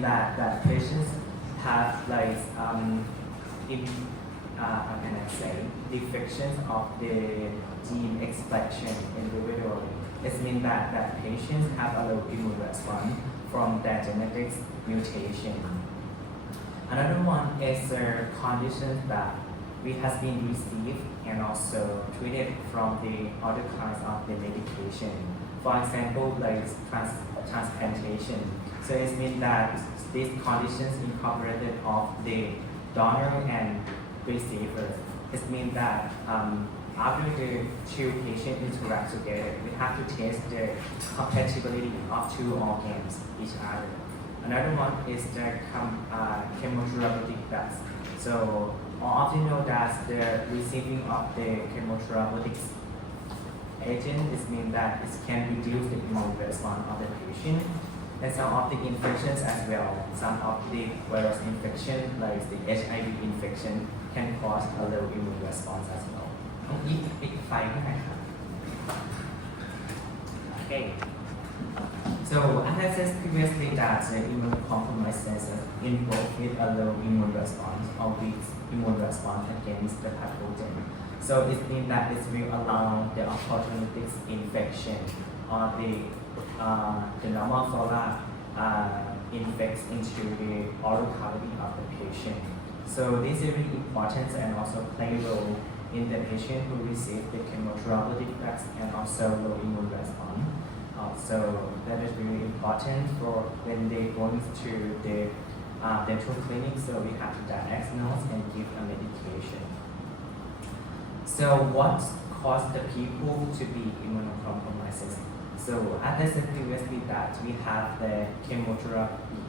means that patients have like how can I say, defections of the gene expression individually. It means that patients have a low immune response from their genetics mutation. Another one is a condition that we has been received and also treated from the other kinds of the medication. For example, like transplantation. So it means that these conditions incorporated of the donor and receiver. It means that after the two patients interact together, we have to test the compatibility of two organs each other. Another one is the chemotherapeutic test. So all of you know that the receiving of the chemotherapeutic agent is mean that it can reduce the immune response of the patient. And some of the infections as well. Some of the virus infection, like the HIV infection, can cause a low immune response as well. Okay. So as I said previously that the immunocompromised involved with a low immune response or weak immune response against the pathogen. So it means that it will allow the opportunistic infection or the normal flora infects into the oral cavity of the patient. So this is really important and also play a role in the patient who receive the chemotherapeutic drugs and also low immune response. So that is really important for when they go to the dental clinic, so we have to diagnose and give a medication. So what caused the people to be immunocompromised? So as I said previously that we have the chemotherapy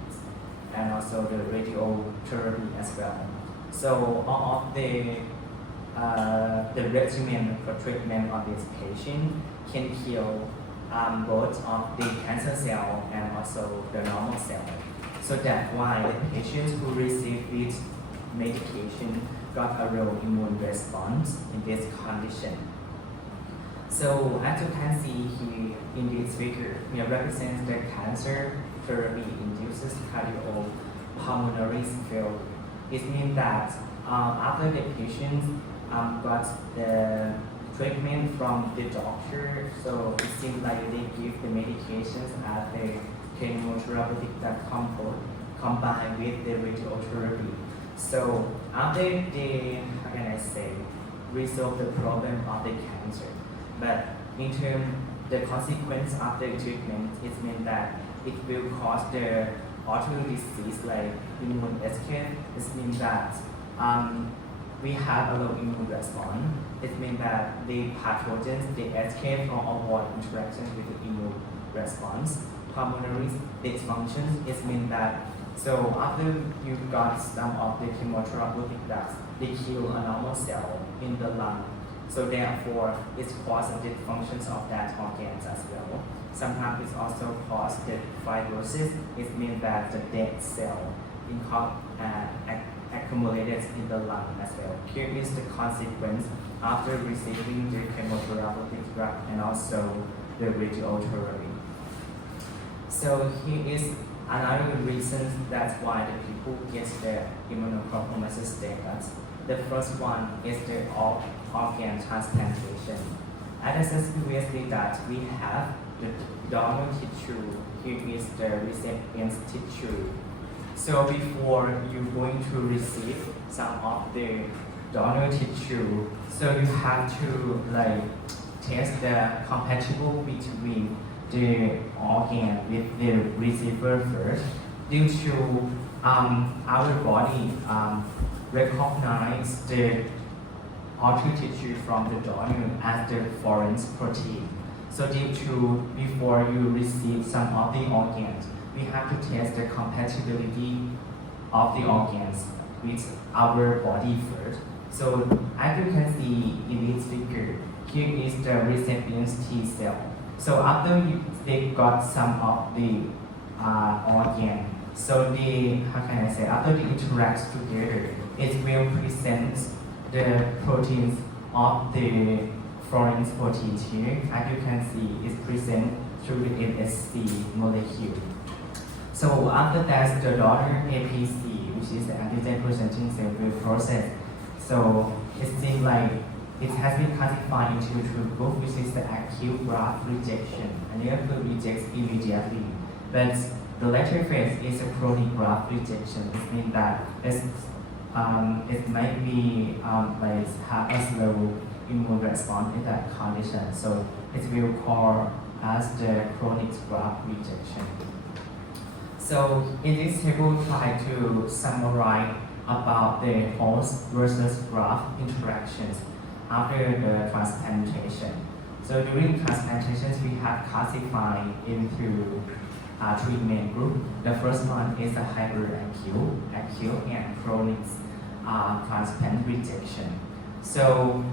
and also the radiotherapy as well. So all of the regimen for treatment of this patient can kill both of the cancer cell and also the normal cell. So that's why the patients who receive this medication got a real immune response in this condition. So as you can see here in this figure, it represents the cancer therapy induces cardiopulmonary failure. It means that after the patient got the treatment from the doctor, so it seems like they give the medications as the chemotherapy that combined with the radiotherapy. So after they, how can I say, resolve the problem of the cancer, but in terms the consequence of the treatment, it means that it will cause the autoimmune disease like immune escape. It means that we have a low immune response. It means that the pathogens they escape or avoid interaction with the immune response. Pulmonary dysfunction, it means that so after you got some of the chemotherapeutic drugs, they kill a normal cell in the lung. So therefore, it causes the functions of that organs as well. Sometimes it also causes the fibrosis. It means that the dead cell accumulated in the lung as well. Here is the consequence after receiving the chemotherapeutic drug and also the radiotherapy. So here is another reason that's why the people get the immunocompromised status. The first one is the organ transplantation. As I said previously that we have the donor tissue, here is the recipient's tissue. So before you're going to receive some of the donor tissue, so you have to like test the compatible between the organ with the receiver first, due to our body recognize the altered tissue from the donor as the foreign protein. So due to before you receive some of the organs, we have to test the compatibility of the organs with our body first. So as you can see in this figure, here is the recipient's T cell. So after they got some of the organ, so after they interact together, it will present the proteins of the foreign protein here. As you can see, it's present through the MSC molecule. So after that, the daughter APC, which is the antigen presenting cell, will process. So it seems like it has been classified into two groups, which is the acute graft rejection, and the other rejects immediately. But the latter phase is a chronic graft rejection. It means that it might be like have a slow immune response in that condition. So it will call as the chronic graft rejection. So in this table, try to summarize about the host versus graft interactions after the transplantation. So during transplantations, we have classified into three main groups. The first one is the hyperacute, acute, and chronic transplant rejection. So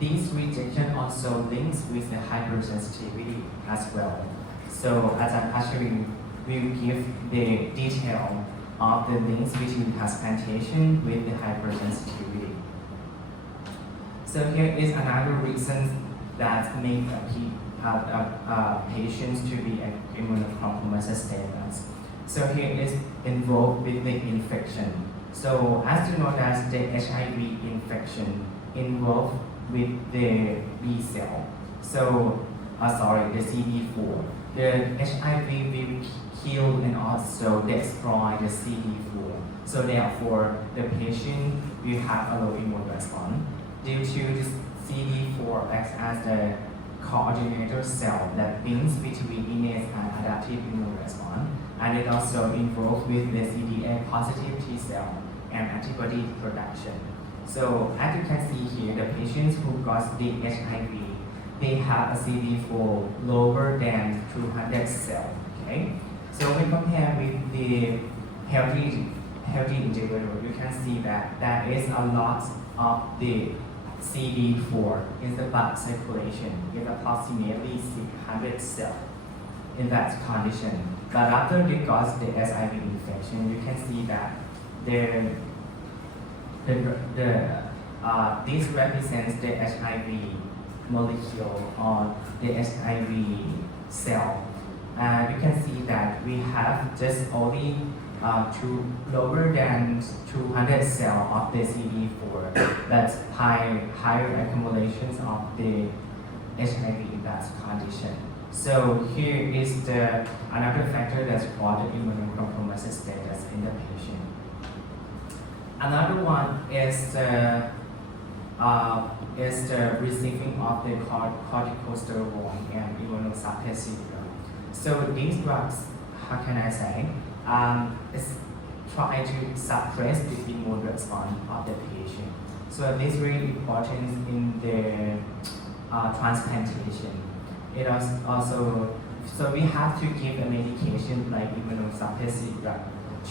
these rejection also links with the hypersensitivity as well. So as I'm actually will give the detail of the links between transplantation with the hypersensitivity. So here is another reason that make patients to be immunocompromised status. So here is involved with the infection. So as you know that the HIV infection involved with the B cell. So the CD4. The HIV will kill and also destroy the CD4. So therefore, the patient will have a low immune response due to this CD4 acts as the coordinator cell that links between innate and adaptive immune response, and it also involved with the CD8 positive T cell and antibody production. So as you can see here, the patients who got the HIV, they have a CD4 lower than 200 cell. Okay, so when compared with the healthy individual, you can see that there is a lot of the CD4 in the blood circulation with approximately 600 cells in that condition. But after they got the HIV infection, you can see that this represents the HIV molecule or the HIV cell. You can see that we have just only lower than 200 cells of the CD4. That's higher accumulations of the HIV in that condition. So here is another factor that's called the immunocompromised status in the patient. Another one is the receiving of the corticosteroid and immunosuppressive drugs. So these drugs, how can I say, is try to suppress the immune response of the patient. So this is really important in the transplantation. It also, so we have to give a medication like immunosuppressive drug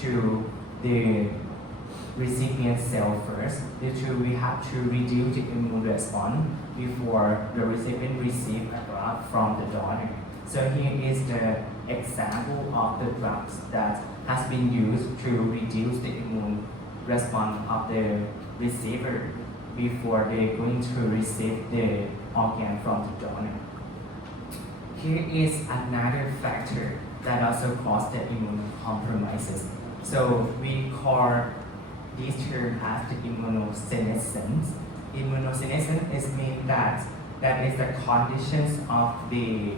to the recipient cell first. We have to reduce the immune response before the recipient receives a drug from the donor. So here is the example of the drugs that has been used to reduce the immune response of the receiver before they're going to receive the organ from the donor. Here is another factor that also causes the immune compromises. So we call this term as the immunosenescence. Immunosenescence is mean that is the conditions of the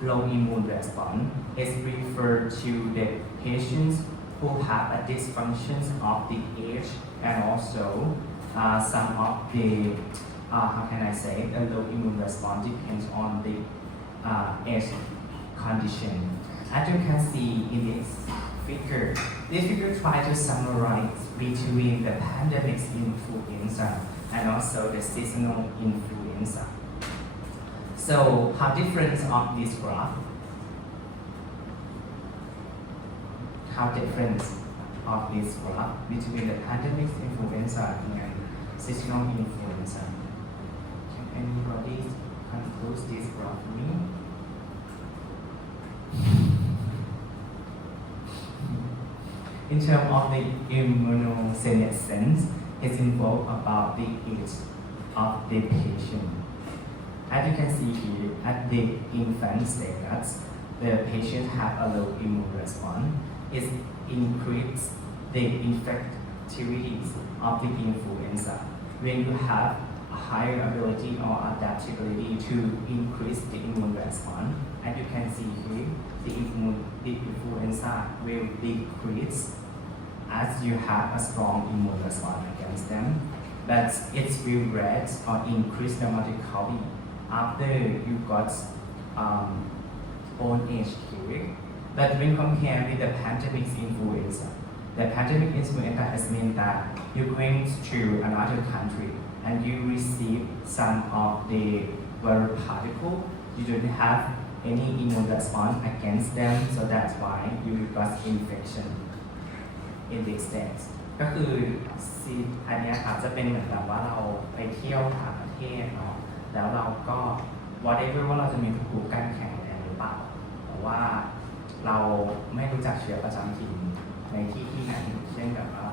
low immune response. Is referred to the patients who have a dysfunctions of the age and also some of the how can I say, a low immune response depends on the age condition. As you can see in this figure tries to summarize between the pandemic influenza and also the seasonal influenza. So how different of this graph? How different of this graph between the pandemic influenza and seasonal influenza? Can anybody conclude this graph for me? In terms of the immunosenescence, it's involved about the age of the patient. As you can see here, at the infant status, the patient have a low immune response. is increase the infectivities of the influenza. When you have a higher ability or adaptability to increase the immune response, as you can see here, the influenza will decrease as you have a strong immune response against them, but it will rise or increase dramatically after you got old age period. But when compared with the pandemic influenza, the pandemic influenza has meant that you went to another country and you receive some of the viral particle, you don't have any immune response against them, so that's why you got infection in this stage. ก็คือซีอันเนี้ยครับจะเป็นเหมือนแบบว่าเราไปเที่ยวต่างประเทศเนาะแล้วเราก็ whatever ว่าเราจะมีภูมิคุ้มกันแข็งแรงหรือเปล่าแต่ว่าเราไม่รู้จักเชื้อประจำถิ่นในที่ไหนเช่นแบบว่า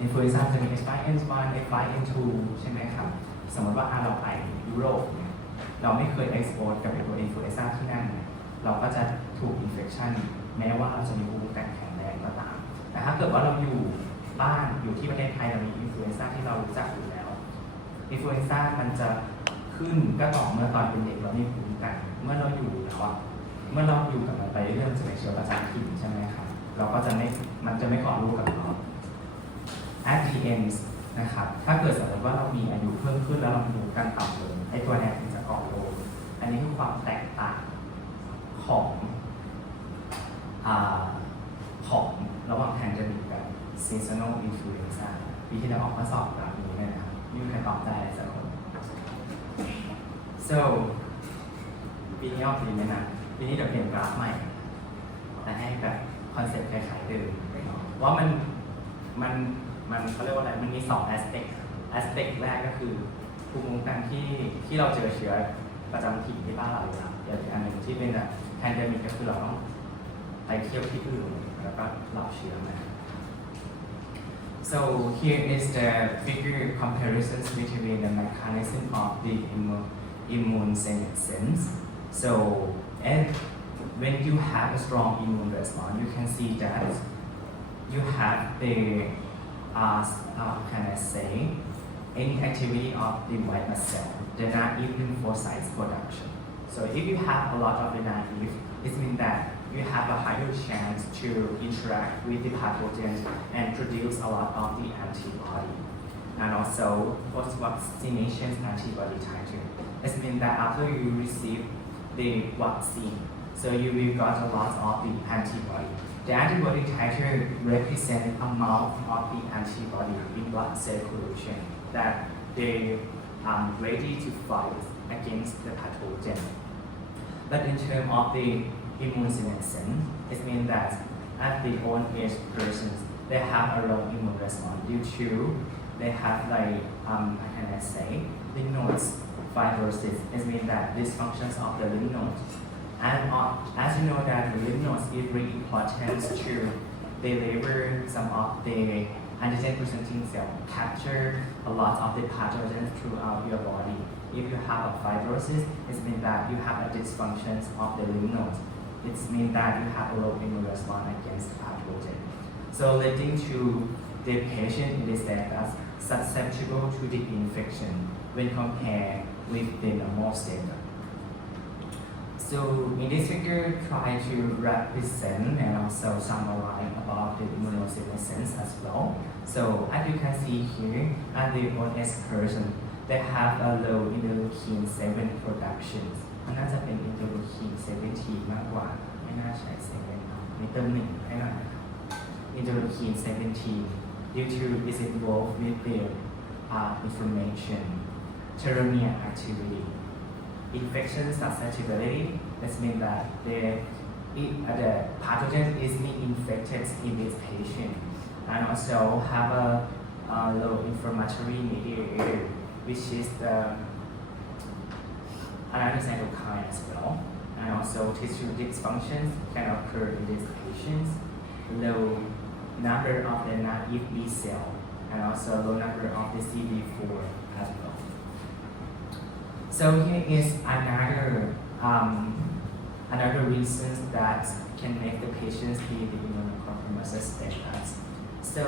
อินฟลูเอนซ่าจะมี H5N1 H5N2 ใช่ไหมครับสมมติว่าเราไปยุโรปเนี่ยเราไม่เคย expose กับตัวอินฟลูเอนซ่าที่นั่นเราก็จะถูก infection แม้ว่าเราจะมีภูมิคุ้มกันแข็งแรงก็ตามแต่ถ้าเกิดว่าเราอยู่บ้านอยู่ที่ประเทศไทยเรามีอินฟลูเอนซ่าที่เรารู้จักอยู่แล้วอินฟลูเอนซ่ามันจะขึ้นก็ต่อเมื่อตอนเป็นเด็กเรามีภูมิคุ้มกันเมื่อเราอยู่แล้วเมื่อเราอยู่กับมันไปเรื่องจะเป็นเชื้อประจำถิ่นใช่ไหมครับเราก็จะไม่มันจะไม่ก่อโรคกับเรา antigens นะครับถ้าเกิดสมมติว่าเรามีอายุเพิ่มขึ้นแล้วเรามีภูมิคุ้มกันต่ำลงไอ้ตัวนี้ถึงจะก่อโรคอันนี้คือความแตกต่างของระหว่าง pandemic กับ seasonal influenza ปีที่เราออกข้อสอบแบบนี้นะครับมีใครตอบได้สักคน so ปีนี้ออกดีไหมนะปีนี้เดี๋ยวเปลี่ยนกราฟใหม่แต่ให้แบบคอนเซ็ปต์คล้ายๆเดิมว่ามันเขาเรียกว่าอะไรมันมี2 aspect แรกก็คือภูมิคุ้มกันที่เราเจอเชื้อประจำถิ่นที่บ้านเราอยู่แล้วอีกอันหนึ่งที่เป็นแบบ pandemic ก็คือเราต้องไปเที่ยวที่อื่นแล้วก็รับเชื้อมา so here is the figure comparisons between the mechanism of the immune senescence so and when you have a strong immune response you can see that you have the can I say any activity of the white blood cell the naive lymphocytes production so if you have a lot of the naive it means that you have a higher chance to interact with the pathogen and produce a lot of the antibody. And also, post-vaccination antibody titer. It means that after you receive the vaccine, so you will got a lot of the antibody. The antibody titer represents the amount of the antibody in blood circulation that they are ready to fight against the pathogen. But in terms of the immune senescence, it means that at the old age persons, they have a low immune response due to they have like how can I say lymph nodes fibrosis. It means that dysfunctions of the lymph nodes. And as you know that the lymph nodes is very important to deliver some of the antigen presenting cell capture a lot of the pathogens throughout your body. If you have a fibrosis, it means that you have a dysfunction of the lymph nodes. It means that you have a low immune response against the pathogen. So leading to the patient in this state as susceptible to the infection when compared with the normal state. So in this figure, try to represent and also summarize about the immunosenescence as well. So as you can see here, at the oldest person, they have a low interleukin 7 productions. มันน่าจะเป็น interleukin 17 มากกว่าไม่น่าใช้7ครับมีเติม1ให้หน่อย interleukin 17 due to is involved with the inflammation, telomere activity, infection susceptibility. That means that the pathogen is being infected in this patient, and also have a low inflammatory mediator, which is the another cytokine as well, and also tissue dysfunctions can occur in these patients. Low number of the naive B cell, and also low number of the CD4 as well. So here is another another reason that can make the patients be the immunocompromised status. So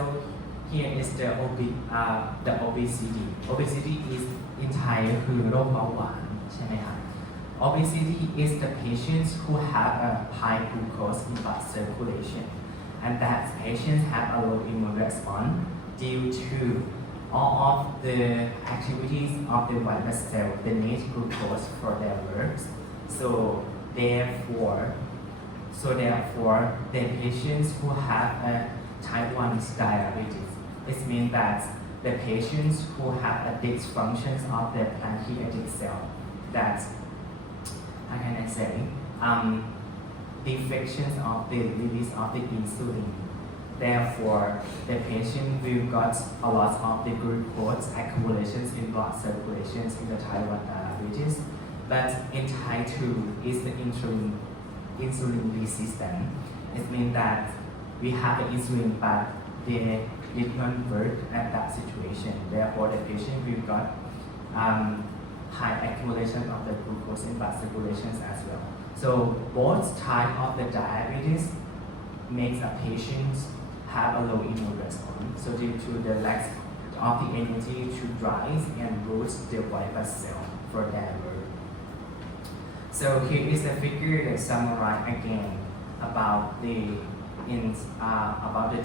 here is the obesity. Obesity is in Thai คือโรคเบาหวานใช่ไหมครับ Obesity is the patients who have a high glucose in blood circulation, and that patients have a low immune response due to all of the activities of the white blood cell. They need glucose for their works. So therefore, the patients who have a type 1 diabetes, it means that the patients who have a dysfunction of the pancreatic cell, that how can I say, defections of the release of the insulin. Therefore, the patient will got a lot of the glucose accumulations in blood circulations in the type 1 diabetes. But in type 2 is the insulin resistant. It means that we have the insulin, but they did not work at that situation. Therefore, the patient will got high accumulation of the glucose in blood circulations as well. So both type of the diabetes makes a patient have a low immune response. So due to the lack of the energy to drive and boost the white blood cell for their work. So here is a figure that summarize again about the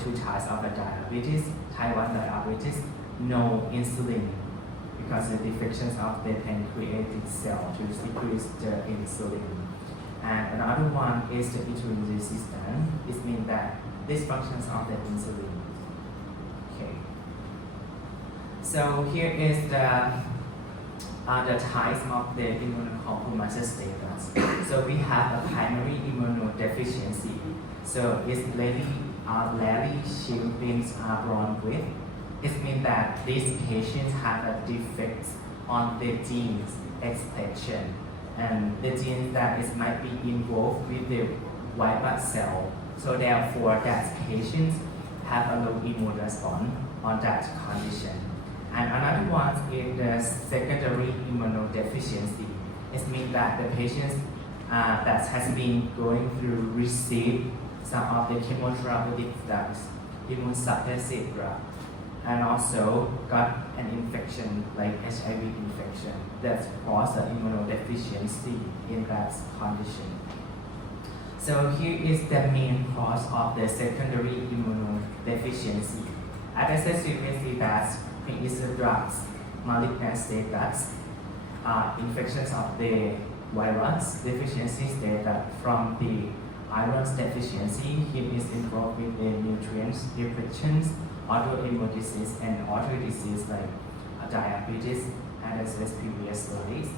two types of the diabetes. Type 1 diabetes, no insulin because of the defections of the pancreatic cell to secrete the insulin. And another one is the insulin resistant. It means that dysfunctions of the insulin. Okay. So here is the types of the immunocompromised status. So we have a primary immunodeficiency. So it's rarely children are born with. It means that these patients have a defect on the genes expression, and the genes that might be involved with the white blood cell. So therefore, that patients have a low immune response on that condition. And another one is the secondary immunodeficiency. It means that the patients that has been going through receive some of the chemotherapeutic drugs, immunosuppressive drugs, and also got an infection like HIV infection that causes immunodeficiency in that condition. So here is the main cause of the secondary immunodeficiency. As I said previously, that is the drugs, malignant status, infections of the virus, deficiencies that from the iron deficiency, he is involved with the nutrients depletions, autoimmune disease, and auto disease like diabetes, as I said previous slides.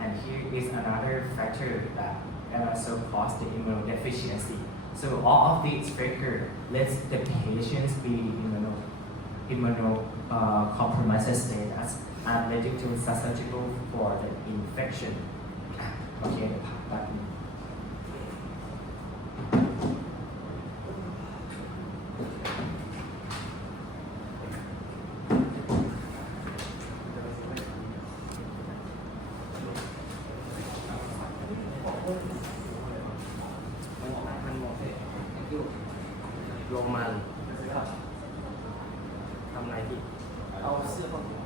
And here is another factor that also cause the immunodeficiency. So all of these factors let the patients be immunocompromised status and leading to susceptible for the infection. Okay, back. ลงมาทำอะไรที่เอาเสื้อผ้าถุง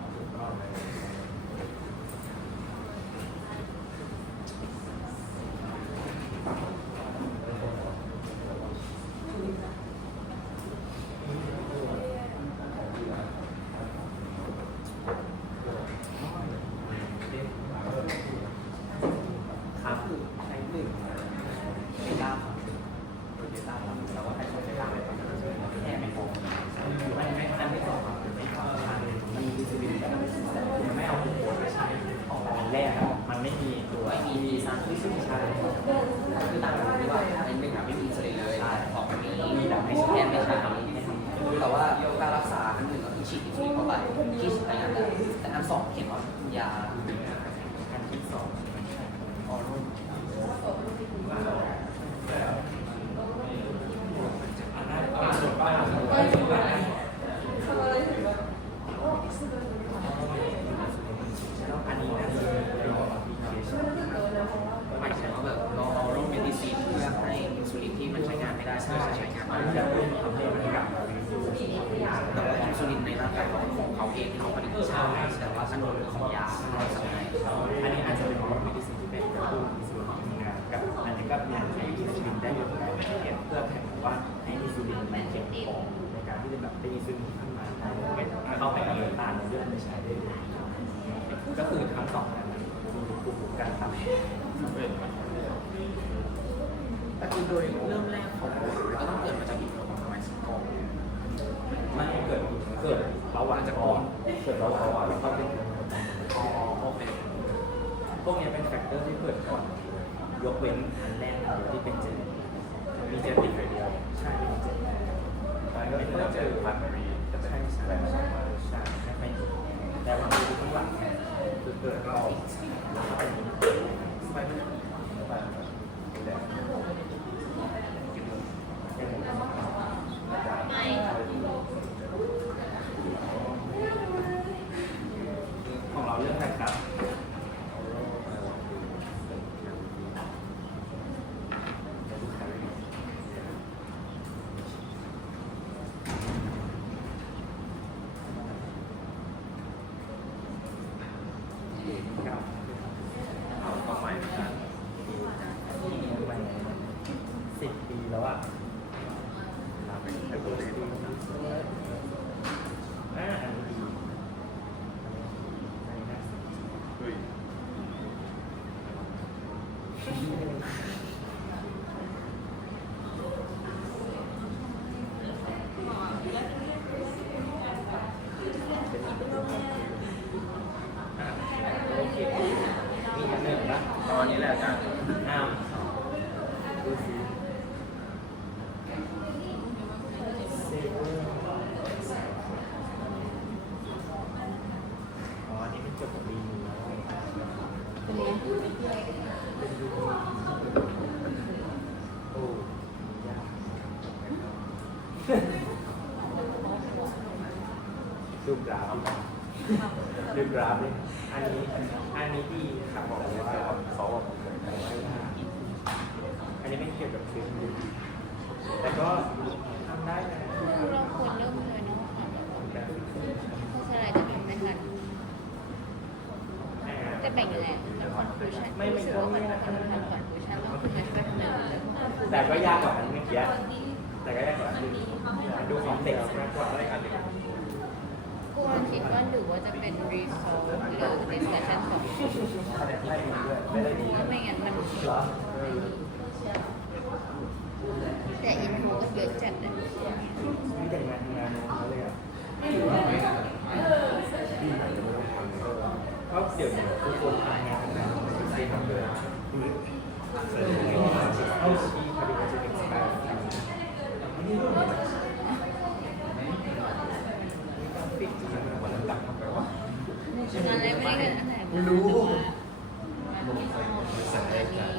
ครับใช้หนึ่งเดต้าแต่ว่าถ้าใช้เดต้าไปตอนนั้นแค่ไม่พอไม่อันที่สองไม่พอมันมีซีรีส์แต่ไม่เอาตัวโค้ดไปใช้ออกอันแรกมันไม่มีตัวมีสารที่ชื่อใช้คือต่างกันที่ว่าอันหนึ่งไม่มีสเตย์เลยของมันมีแบบไม่ใช่ไม่ใช่แต่ว่าการรักษาอันหนึ่งก็คือฉีดอินซูลินเข้าไปที่สุดอย่างนั้นแต่อันสองเขียนว่ายาอันที่สองอ๋อรุ่นอันนี้น่าจะเป็นหมายถึงว่าแบบเราเอาโรคเมดิซี แต่ของเขาเองที่เขาผลิตใช่แต่ว่าถนนของยาใช่ อันนี้อาจจะเป็นของมิดิซินที่เป็นกระตุ้นอินซูลินทำงานกับอันนี้ก็งานให้อินซูลินได้อยู่ในเเพื่อแทนว่าให้อินซูลินมันเก็บของในการที่จะแบบเป็นอินซูลินขึ้นมาได้เข้าไปในน้ำตาลในเลือดไม่ใช้ได้เลยก็คือทั้งสองอันมีภูมิคุ้มกันทำ แต่คือโดยเริ่มแรกของก็ต้องเกิดมาจากอีกของไมซ์ก่อน ไม่เกิดเบาหวานจะก่อนเกิดเบาหวานแล้วก็เป็น อ๋อโอเค พวกนี้เป็นแฟกเตอร์ที่เกิดก่อนยกเว้นอันแรกที่เป็นเจนมีเจนติดเดียวใช่มีเจนแล้วก็ไม่ต้องเจอพันธุ์รีจะเป็นใช่ไม่ค่อยแต่ว่าดูข้างหลังเนี่ยคือเกิดเราแล้วก็เป็นไปของเราเรื่องอะไรครับเอาเข้าใหม่เหมือนกัน 10 ปีแล้วอ่ะ เราเป็นไอโบเลส อันนี้ดีอันนี้น่าสนใจ เฮ้ย โอเคมีอันหนึ่งปะ ตอนนี้แหละอาจารย์ อ้าวดูสิเซเวอร์อ๋ออันนี้เป็นเกี่ยวกับลีนแล้ว เป็นไง เป็นดูโอ้ยากดูกราฟดูกราฟเลยอันนี้ดีครับบอกเลยว่าเขาบอกอันนี้ไม่เกี่ยวกับฟิล์มแต่ก็ทำได้นะ เราควรเริ่มเลยเนาะโฆษณาจะทำไม่ทันจะแบ่งยังไงละครคุยชันรู้สึกว่ามันทำก่อนคุยชันต้องคุยกันแป๊บนึง แต่ก็ยากกว่าอันเมื่อกี้แต่ก็ยากกว่าอันนี้ดูคอนเซ็ปต์มากกว่าอะไรกันเลย กูคิดว่าหรือว่าจะเป็น resolve หรือ discussion ของ ไม่ดีด้วยไม่ได้ดี ก็ไม่งั้นมัน เหรอ แต่อินโทรก็เยอะจัดเลย มีแต่งานทำงานเขาเลยอ่ะเพราะเดี๋ยวนี้ทุกคนทำงานใช้ทำเลยเอาชีพอดีว่าจะเป็นสไตล์ฟิกจริงๆวันนั้นดักมากไปว่า งานอะไรไม่ได้กันอันไหนไม่รู้สังเกตการณ์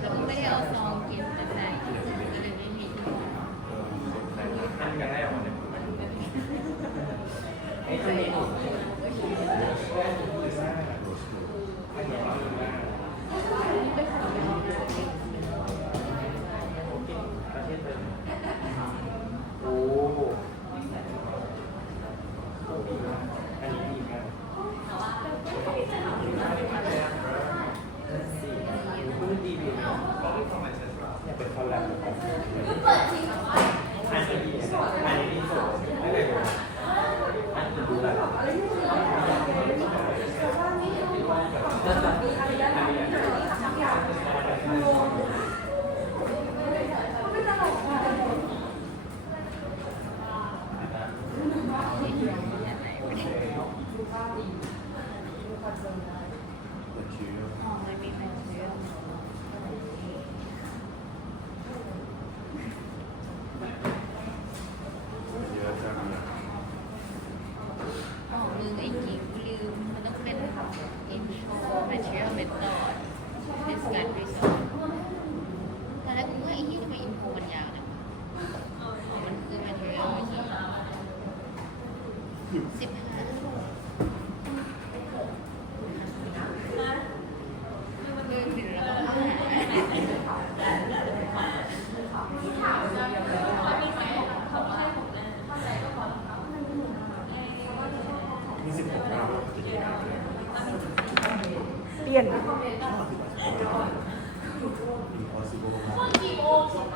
เราไม่ได้เอาซองกินแต่ไหนเลยไม่มี อันยังได้ออกมาเลยไอ้ตัวนี้อันนี้ประเทศเลยโอ้อันนี้ดีมากพูดดีดีเนี่ยเป็นคอลแลบอันนี้ดีอันนี้ดีสุดไม่เลยอันนี้ดูอะไรอ๋อมันมีแฟนเยอะ มี16 รอบจะกี่รอบ เปลี่ยน impossible มาก